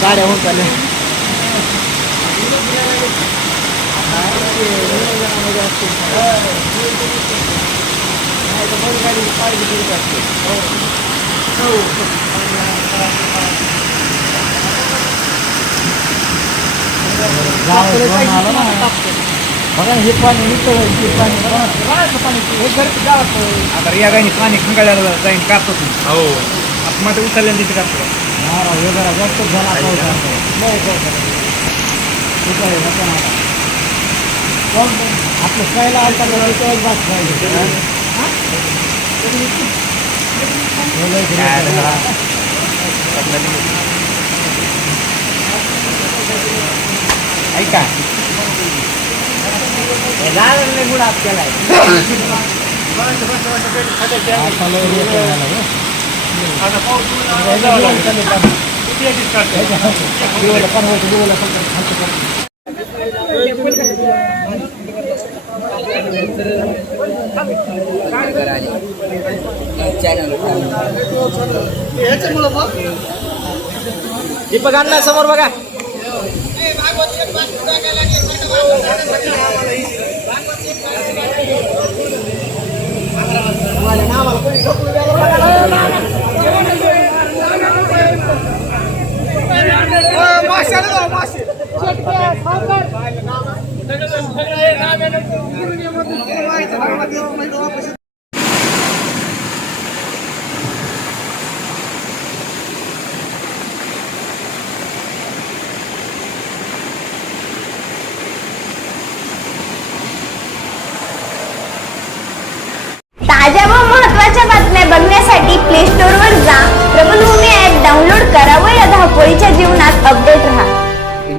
गाड्या होऊन चालल्या बघा हे पाणी निघतं हे पाणी पाणी हे घरचं गावात आता या गाणी पाणी खंगाळ्याला जाईन कापतो हो. मग उचलल्याने तिथे हा राव, हे जरा जास्त झाला आपलं पहिला आलता का तेव्हाच फिरत आहे. ऐका मुळात केलाय आता लय रेट व्हायला लागलं. दिवाला पण होतं, दिवाला पण होतं. खालचं पण. दीपक अण्णा समोर बघा ताज्या व महत्त्वाच्या बातम्या प्ले स्टोअरवर